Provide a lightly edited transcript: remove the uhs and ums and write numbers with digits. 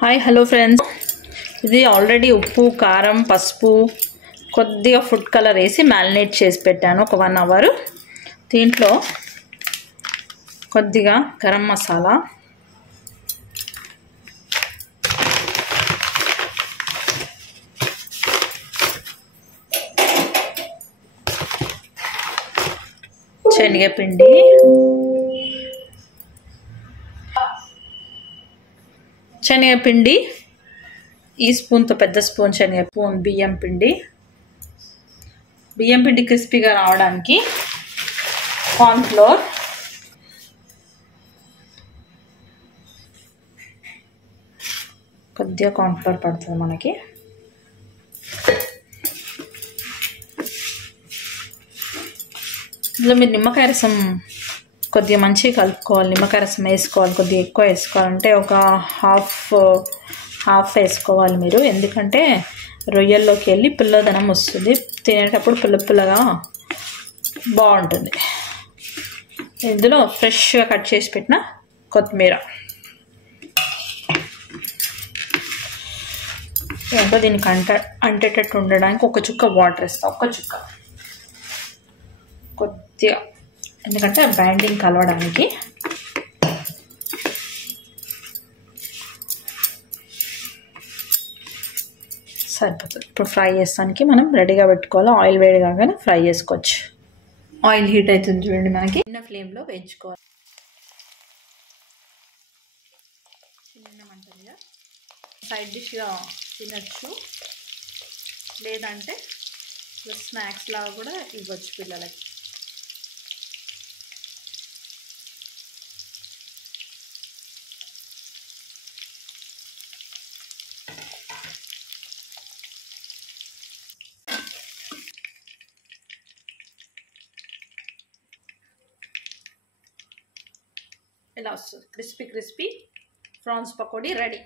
Hi hello friends, ఇది already ఉప్పు కారం పసుపు కొద్దిగా ఫుడ్ కలర్ వేసి మ్యారినేట్ చేసి పెట్టాను ఒక 1 అవర్. దీంట్లో కొద్దిగా గరం మసాలా, శనగపిండి, ఈ స్పూన్తో పెద్ద స్పూన్ శనగపిండి, బియ్యం పిండి క్రిస్పీగా రావడానికి కార్న్ ఫ్లోర్, కొద్దిగా కార్న్ ఫ్లోర్ పడుతుంది మనకి. ఇందులో మీరు నిమ్మకాయ రసం కొద్దిగా మంచిగా కలుపుకోవాలి. నిమ్మకాయ రసం వేసుకోవాలి, కొద్దిగా ఎక్కువ వేసుకోవాలంటే ఒక హాఫ్ వేసుకోవాలి మీరు. ఎందుకంటే రొయ్యల్లోకి వెళ్ళి పుల్లదనం వస్తుంది, తినేటప్పుడు పుల్లగా బాగుంటుంది. ఇందులో ఫ్రెష్గా కట్ చేసి పెట్టిన కొత్తిమీర, ఇంకా దీనికి అంటేటట్టు ఉండడానికి ఒక చుక్క వాటర్ వేస్తాం, ఒక్క చుక్క కొద్దిగా, ఎందుకంటే బైండింగ్ కలవడానికి. సరిపోతుంది. ఇప్పుడు ఫ్రై చేస్తానికి మనం రెడీగా పెట్టుకోవాలి. ఆయిల్ వేడి కాగానే ఫ్రై చేసుకోవచ్చు. ఆయిల్ హీట్ అవుతుంది చూడండి, మనకి చిన్న ఫ్లేమ్లో వేయించుకోవాలి. చిన్న మంట మీద సైడ్ డిష్గా తినచ్చు, లేదంటే స్నాక్స్ లాగా కూడా ఇవ్వచ్చు పిల్లలకి. ఇలా వస్తుంది క్రిస్పీ ప్రాన్స్ పకోడీ రెడీ.